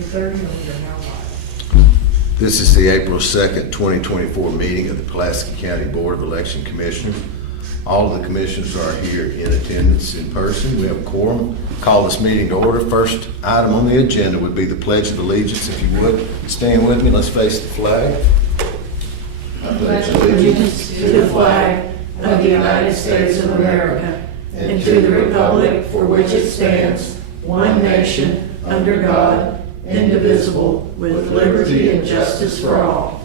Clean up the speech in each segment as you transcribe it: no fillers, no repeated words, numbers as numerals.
6:30, and we are now live. This is the April 2nd, 2024 meeting of the Pulaski County Board of Election Commissioners. All of the commissioners are here in attendance in person. We have a quorum. Call this meeting to order. First item on the agenda would be the Pledge of Allegiance. If you would, stand with me. Let's face the flag. I pledge Allegiance to the flag of the United States of America and to the republic for which it stands, one nation, under God, indivisible, with liberty and justice for all.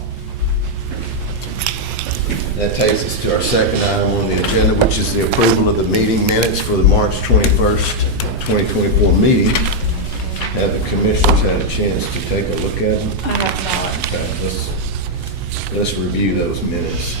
That takes us to our second item on the agenda, which is the approval of the meeting minutes for the March 21st, 2024 meeting. Have the commissioners had a chance to take a look at them? I have not. Okay, let's review those minutes.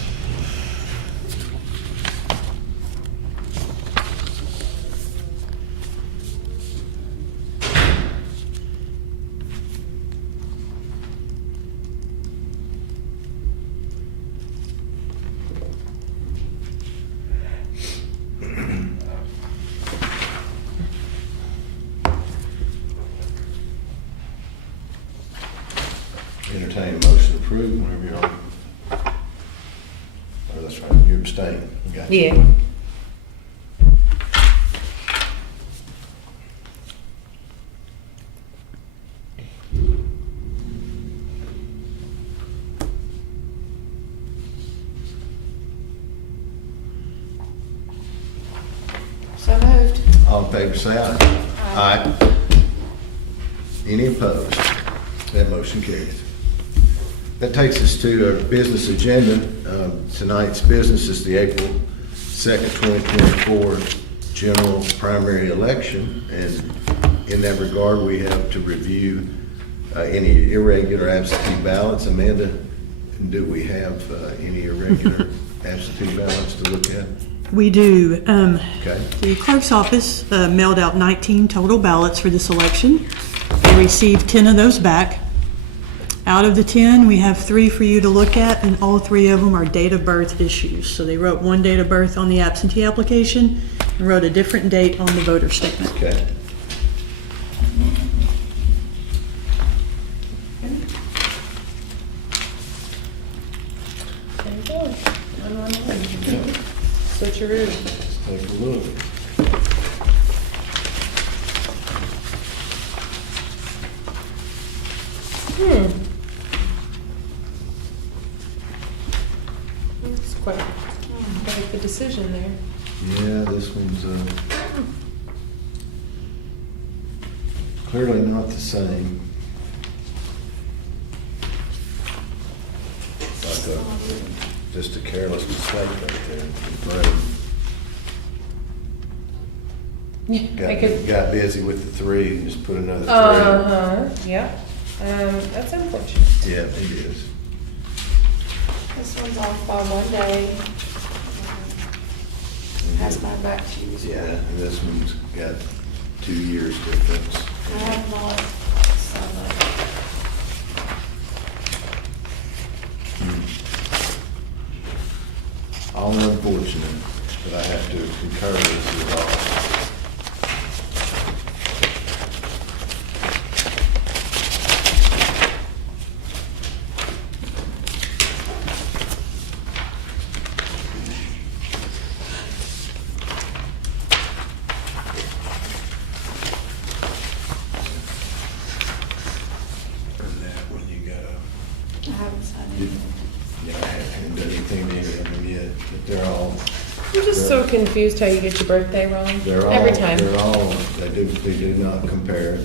Entertain a motion to approve whenever you're on. Oh, that's right, you abstain. Got you. Yeah. So moved. All in favor, say aye. Aye. Any opposed? That motion carries. That takes us to our business agenda. Tonight's business is the April 2nd, 2024 general primary election. And in that regard, we have to review any irregular absentee ballots. Amanda, do we have any irregular absentee ballots to look at? We do. Okay. The clerk's office mailed out 19 total ballots for this election. We received 10 of those back. Out of the 10, we have 3 for you to look at, and all 3 of them are date of birth issues. So they wrote one date of birth on the absentee application and wrote a different date on the voter statement. Okay. There you go. 111. Switcheroo. Let's take a look. It's quite a decision there. Yeah, this one's clearly not the same. Like just a careless mistake right there. Got busy with the 3 and just put another 3. Yeah. That's unfortunate. Yeah, it is. This one's off by 1 day. Pass mine back to you. Yeah, and this one's got 2 years difference. I have not signed All unfortunate, but I have to concur with you all. I haven't signed You, it. yeah, I haven't done anything to any of them yet, but they're all. I'm just so confused how you get your birthday wrong. They're all. Every time. They're all. They do not compare.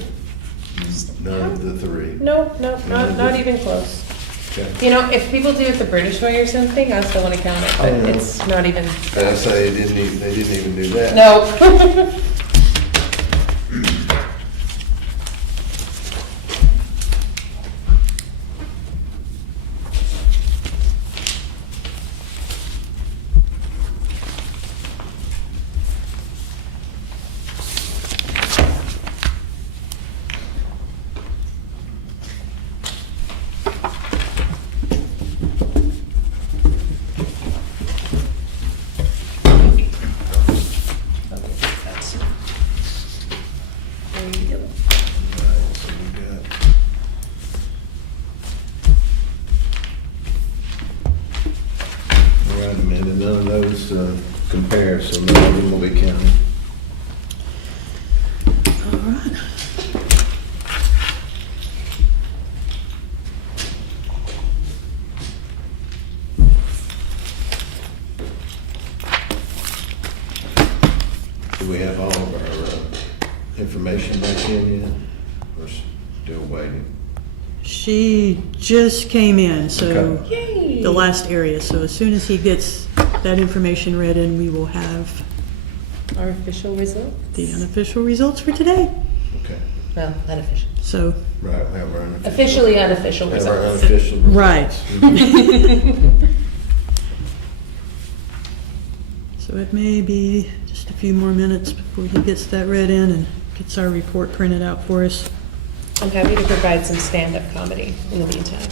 None of the 3. No, not even close. Okay. You know, if people do it the British way or something, I still want to count it, but I know. it's not even. And I say they didn't even do that. No. none of those compare, so none of them will be counted. All right. Do we have all of our information back in yet? We're still waiting. She just came in, so Okay. the last area. So as soon as he gets that information read in, we will have Our official results? the unofficial results for today. Okay. Well, unofficial. So, Right, we have our unofficial. Officially unofficial We have our results. unofficial results. Right. so it may be just a few more minutes before he gets that read in and gets our report printed out for us. I'm happy to provide some stand-up comedy in the meantime.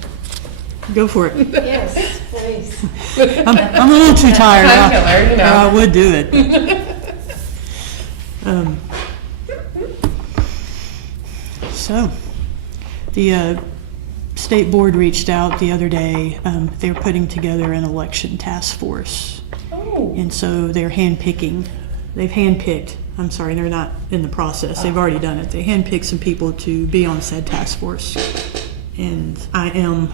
Go for it. Yes, please. I'm a little too tired. Time killer, you know. or I would do it. So, the state board reached out the other day. They're putting together an election task force. Oh, And so they're handpicking. They've handpicked. I'm sorry, they're not in the process. They've already done it. They handpicked some people to be on said task force. And I am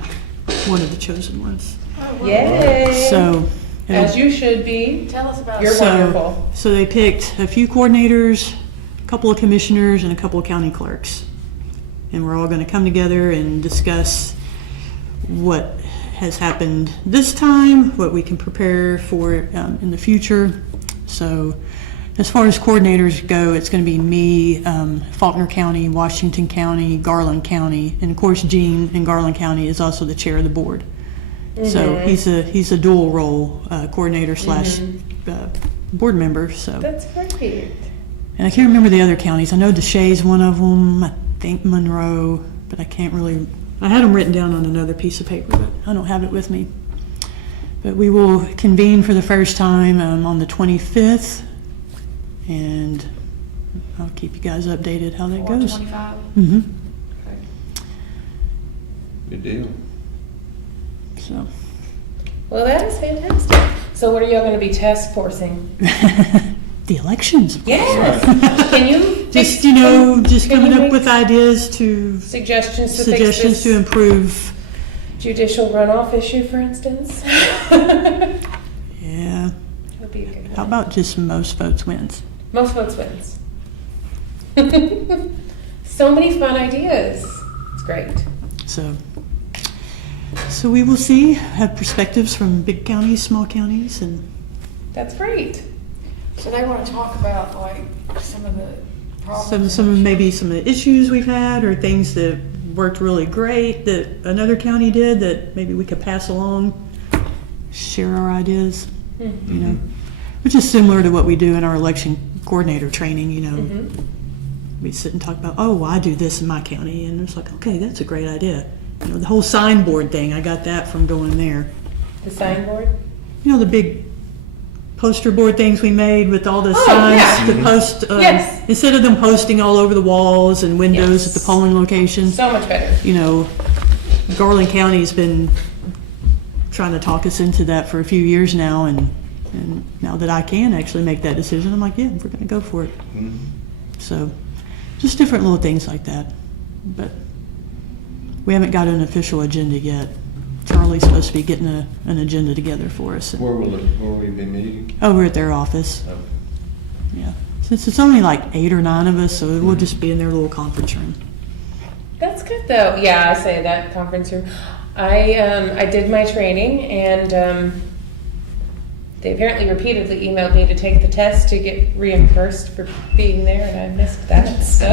one of the chosen ones. yay. So, As you should be. Tell us about You're wonderful. So they picked a few coordinators, a couple of commissioners, and a couple of county clerks. And we're all going to come together and discuss what has happened this time, what we can prepare for in the future. So as far as coordinators go, it's going to be me, Faulkner County, Washington County, Garland County, and of course Gene in Garland County is also the chair of the board. So he's a dual role coordinator slash board member. So That's great. and I can't remember the other counties. I know DeShay's one of them. I think Monroe, but I can't really. I had them written down on another piece of paper, but I don't have it with me. But we will convene for the first time on the 25th, and I'll keep you guys updated how that goes. 25. Mm-hmm. Good deal. So Well, that is fantastic. So what are y'all going to be task forcing? the elections. Yes. Can you Just take just can coming you up make with ideas to suggestions to suggestions fix to this improve. judicial runoff issue, for instance? Yeah. That would be a good one. How about just most votes wins? Most votes wins. So many fun ideas. It's great. So we will see, have perspectives from big counties, small counties, and That's great. So they want to talk about like some of the problems. maybe some of the issues we've had or things that worked really great that another county did that maybe we could pass along, share our ideas, you know, which is similar to what we do in our election coordinator training, you know. We sit and talk about, oh, well, I do this in my county, and it's like, okay, that's a great idea. You know, the whole signboard thing, I got that from going there. The signboard? You know, the big poster board things we made with all the Oh, signs yeah. to post, Yes. instead of them posting all over the walls and windows at the Yes. polling locations. So much better. You know, Garland County's been trying to talk us into that for a few years now, and now that I can actually make that decision, I'm like, yeah, we're gonna go for it. So, just different little things like that. But we haven't got an official agenda yet. Charlie's supposed to be getting an agenda together for us. Where will we be meeting? Over at their office, Oh, yeah. Since it's only like 8 or 9 of us, so we'll just be in their little conference room. That's good, though. Yeah, I say that conference room. I did my training, and they apparently repeatedly emailed me to take the test to get reimbursed for being there, and I missed that. So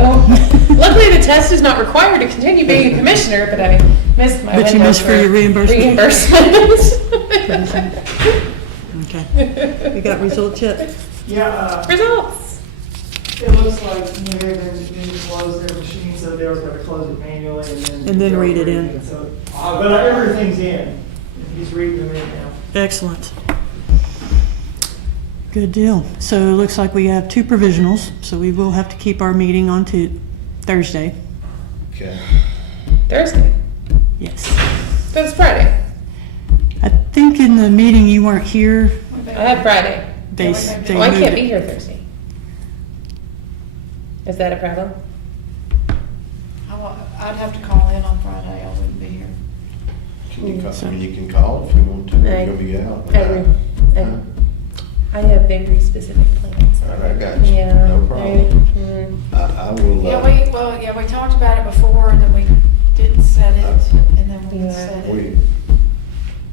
luckily, the test is not required to continue being a commissioner, but I missed my But you window missed for your reimbursement. reimbursement. Okay. We got results yet? Yeah, Results. it looks like, you know, they need to close their machine, so they was gonna close it manually And then read it in. So, but everything's in, he's reading them in now. Excellent. Good deal. So it looks like we have 2 provisionals, so we will have to keep our meeting on to Thursday. okay. Thursday. Yes. So it's Friday. I think in the meeting you weren't here, I have Friday. They Oh, I moved can't it. be here Thursday. Is that a problem? I'd have to call in on Friday, I wouldn't be here. Can you call, So- you can call if you want to, I- you'll be out. I- I have very specific plans. All right, I got you. Yeah. No problem. I will, Yeah, we talked about it before, and then we didn't set it, and then we Yeah. set it. we,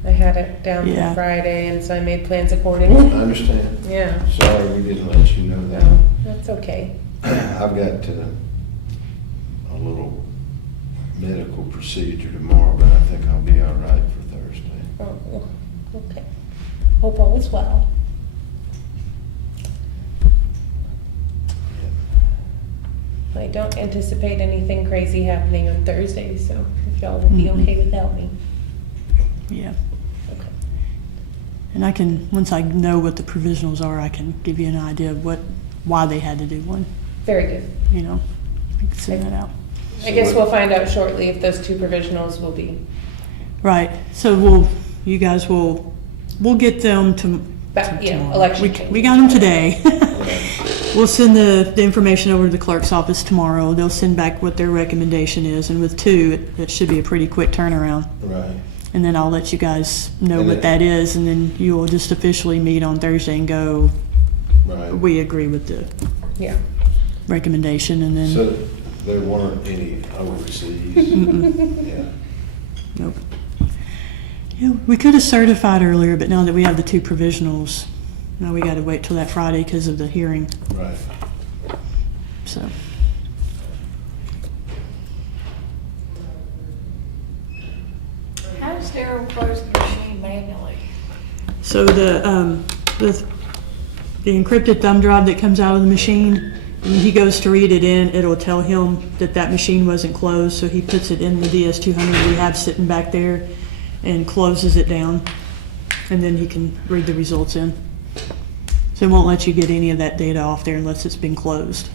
I had it down Yeah. for Friday, and so I made plans I accordingly. understand. Yeah. Sorry, we didn't let you know No, that. that's okay. I've got a little medical procedure tomorrow, but I think I'll be all right for Thursday. Oh, okay. Hope all is well. I don't anticipate anything crazy happening on Thursday, so if y'all will be Mm-mm. okay without me. Yeah. Okay. And I can, once I know what the provisionals are, I can give you an idea of why they had to do one, Very good. you know? I can send that out. I guess we'll find out shortly if those two provisionals will be Right, so we'll get them back, yeah, tomorrow. election. We got them today. We'll send the information over to the clerk's office tomorrow. They'll send back what their recommendation is, and with two, it should be a pretty quick turnaround. Right. And then I'll let you guys know And what then- that is, and then you will just officially meet on Thursday and go, Right. we agree with the Yeah. recommendation, and then, So there weren't any overseas? Yeah. nope. Yeah, we could have certified earlier, but now that we have the two provisionals, now we gotta wait till that Friday because of the hearing, Right. so. How does Daryl close the machine manually? So the encrypted thumb drive that comes out of the machine, when he goes to read it in, it'll tell him that that machine wasn't closed, so he puts it in the DS200 we have sitting back there and closes it down, and then he can read the results in. So it won't let you get any of that data off there unless it's been closed,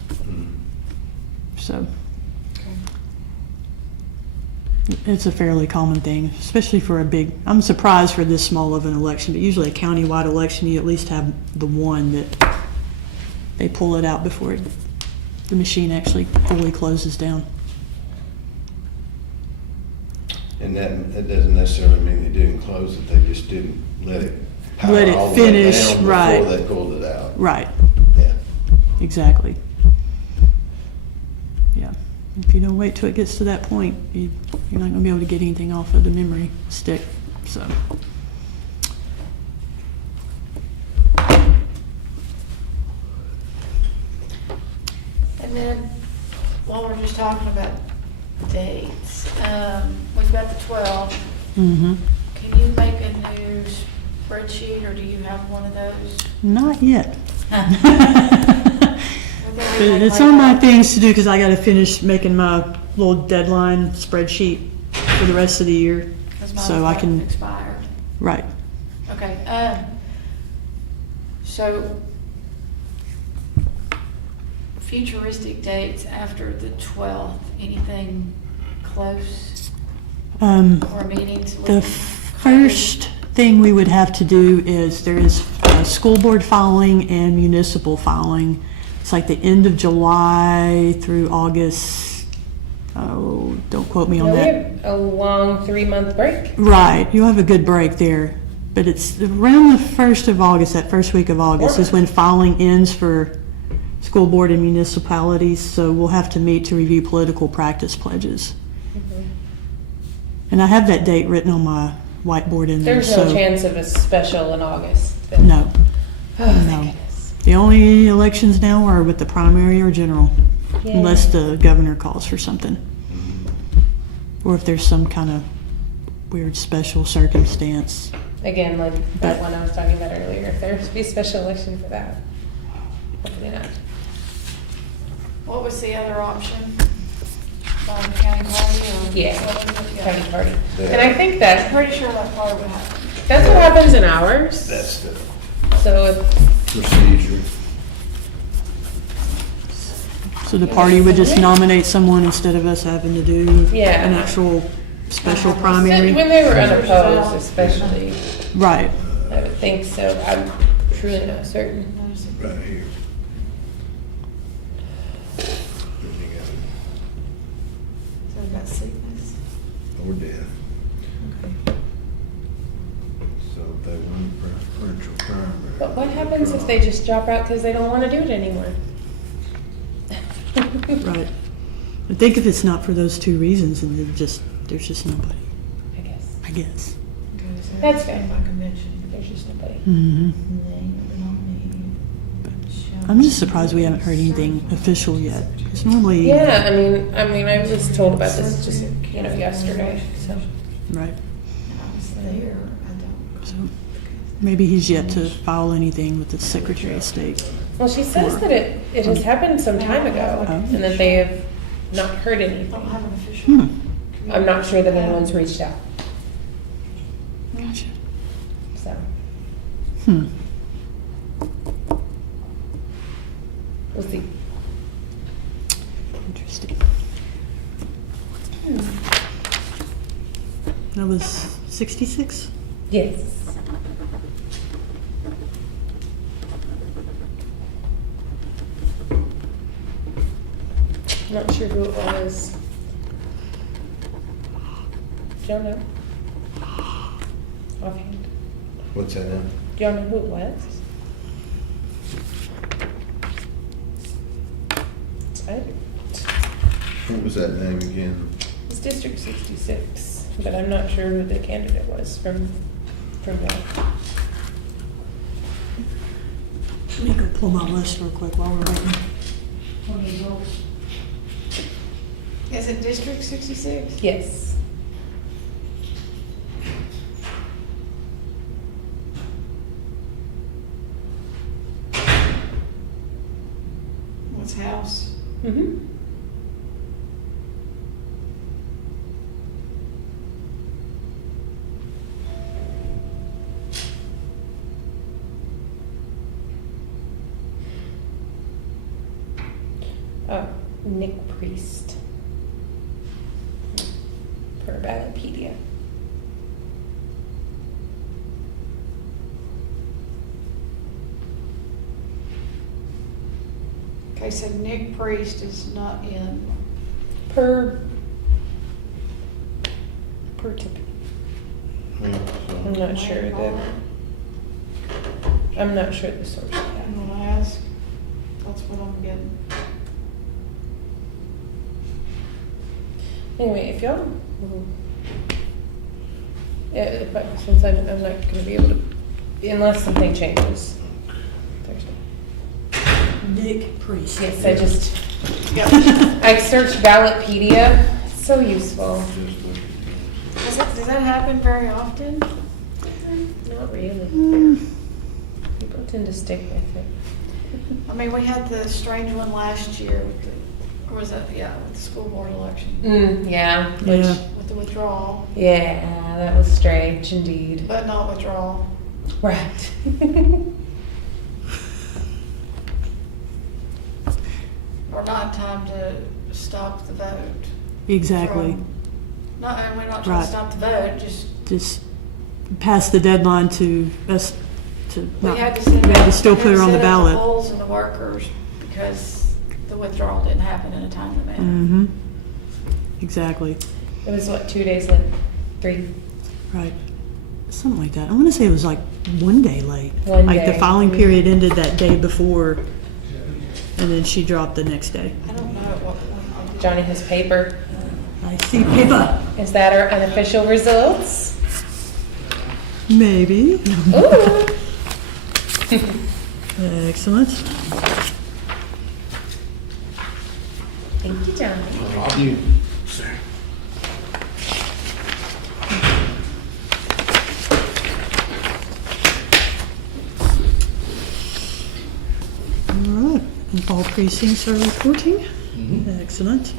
so. It's a fairly common thing, especially for I'm surprised for this small of an election, but usually a countywide election, you at least have the one that they pull it out before the machine actually fully closes down. And that doesn't necessarily mean they didn't close it, they just didn't let it power Let it all the way finish, down right. before they pulled it out. Right, Yeah. exactly. Yeah, if you don't wait till it gets to that point, you're not gonna be able to get anything off of the memory stick, so. And then, while we're just talking about dates, we've got the 12th. Mm-hmm. Can you make a new spreadsheet, or do you have one of those? Not yet. With But everything it's laid on my out? things to do because I got to finish making my little deadline spreadsheet for the rest of the year. 'Cause mine So I can, expired. right. Okay, so futuristic dates after the 12th, anything close or meetings? The first thing we would have to do is there is school board filing and municipal filing. It's like the end of July through August. Oh, don't quote me on No, we that. have a long 3-month break. Right, you'll have a good break there. But it's around the 1st of August, that first week of August is when filing ends for school board and municipalities. So we'll have to meet to review political practice pledges. And I have that date written on my whiteboard in there. There's no so chance of a special in August. then. No, Oh, thank no. goodness. The only elections now are with the primary or general, Yay. unless the governor calls for something. Or if there's some kind of weird special circumstance. Again, like But- that one I was talking about earlier, if there was to be a special election for that. Hopefully not. What was the other option? Bond county party or? Yeah, what was it? county party. Yeah. And I think that, Pretty sure that probably would happen. that's what happens in ours. That's the So if, procedure. So the party would just nominate someone instead of us having to do Yeah. an actual special when primary? they were unopposed especially, Right, I would think so. truly not certain. Right here. Then you So we got sickness. got, or death. So they want preferential primary. But what happens if they just drop out because they don't want to do it anymore? Right. I think if it's not for those two reasons, and there's just nobody, I guess. I guess. That's fair. By convention. There's just nobody. Mm-hmm. Name of the nominee. I'm just surprised we haven't heard anything official yet. It's normally. Yeah, I mean, I was told about this just, yesterday, so. Right. I was there, I don't. So maybe he's yet to file anything with the Secretary of State. Well, she says that it has happened some time ago, and that they have not heard Don't anything. have an official. Hmm. I'm not sure that anyone's reached out, Gotcha. so. Hmm. We'll see. Interesting. That was 66? Yes. Not sure who it was. Do y'all know? Offhand. What's that now? Do y'all know who it was? I don't. What was that name again? It's District 66, but I'm not sure who the candidate was from that. Let me go pull my list real quick while we're waiting. Is it District 66? Yes. What's house? Mm-hmm. Nick Priest. Per Ballotpedia. Okay, so Nick Priest is not in. Per Tippy. I'm not sure the source of that. I'm gonna ask. That's what I'm getting. Anyway, if y'all, since I'm not going to be able to, unless something changes. Thursday. Nick Priest. Yes, I searched Ballotpedia. It's so useful. Does that happen very often? Not really. People tend to stick with it. I mean, we had the strange one last year with the, or was that, with the school board election. Yeah. Yeah. With the withdrawal, Yeah, that was strange indeed. but not withdrawal. Right. Or not in time to stop the vote. Exactly. And we're not trying Right. to stop the vote, Just past the deadline to us to we not, had to send we had out- to still put her on the set up ballot. polls and the workers because the withdrawal didn't happen in a timely manner. Mm-hmm. Exactly. It was what, 2 days late? 3? Right. Something like that. I want to say it was like 1 day late. One Like the day. filing period ended that day before, and then she dropped the next day. I don't know at what point. Johnny has paper. I see paper. Is that our unofficial results? Maybe. Ooh. Excellent. Thank you, Johnny. All right. And all precincts are reporting. Excellent.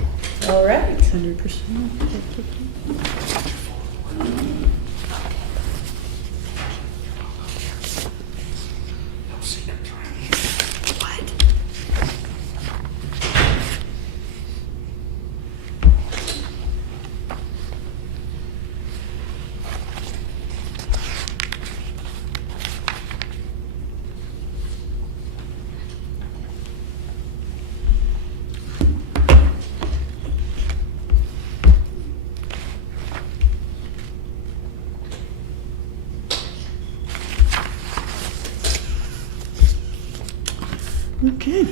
All right. 100%. What? Okay.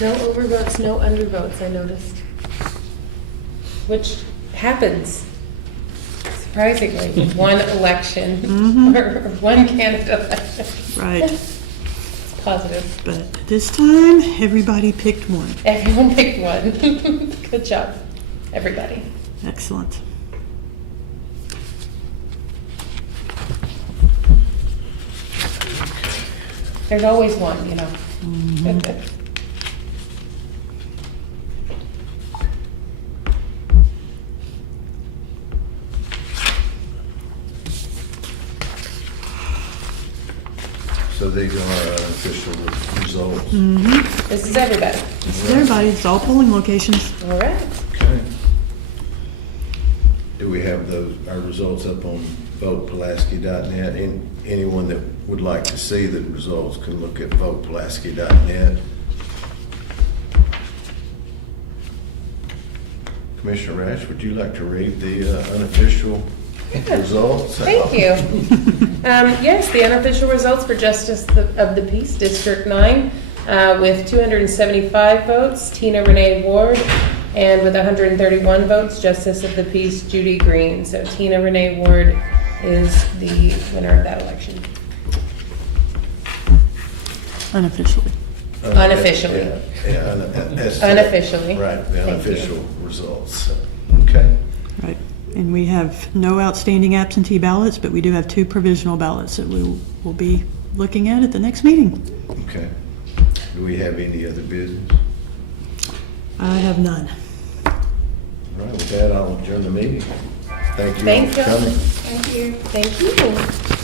No overvotes, no undervotes, I noticed. Which happens, surprisingly, one election, or one candidate election. Right. It's positive. But this time, everybody picked one. Everyone picked one. Good job, everybody. Excellent. There's always one, you know. So these are our official results. This is everybody. This is everybody. It's all polling locations. All right. Okay. Do we have our results up on votepulaski.net? Anyone that would like to see the results can look at votepulaski.net. Commissioner Rash, would you like to read the unofficial results? Thank you. Yes, the unofficial results for Justice of the Peace, District 9, with 275 votes, Tina Renee Ward, and with 131 votes, Justice of the Peace, Judy Green. So Tina Renee Ward is the winner of that election. Unofficially. Unofficially. Unofficially. Right, the Thank you. unofficial results. Okay. Right. And we have no outstanding absentee ballots, but we do have 2 provisional ballots that we will be looking at the next meeting. Okay. Do we have any other business? I have none. All right, with that, I'll adjourn the meeting. Thank you all Thank for you. coming. Thank you. Thank you.